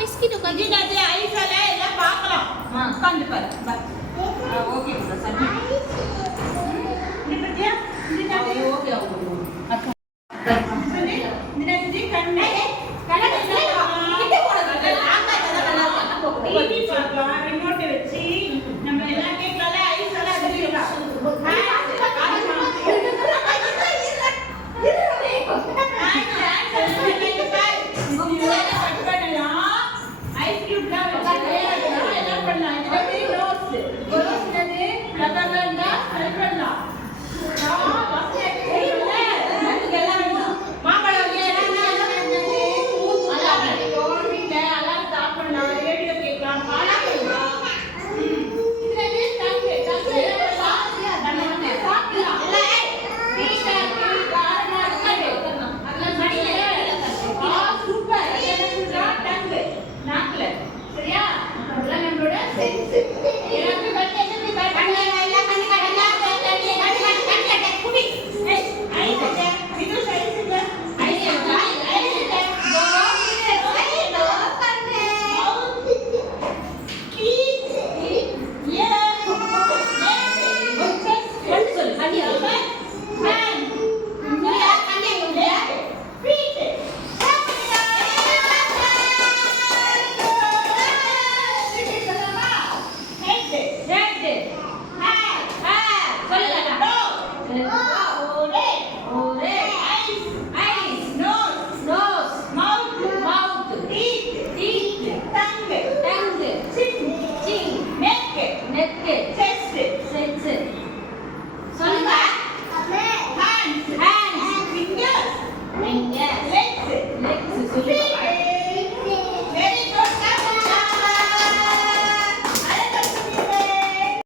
மிஸ்கிட்ட உட்காந்து இது ஐஸால எல்லாம் பார்க்கலாம். உட்காந்து பாரு. ஓகே சரி. இந்த பத்தியா இந்த ஓகே ஓகே. சரி இந்த இது கண்ணே கண்ணே கிட்ட போறது டிவி பார்க்கலாம் ரிமோட் வச்சு நம்ம எல்லாம் கேக்கல ஐஸால அடிக்கலாம். Legs.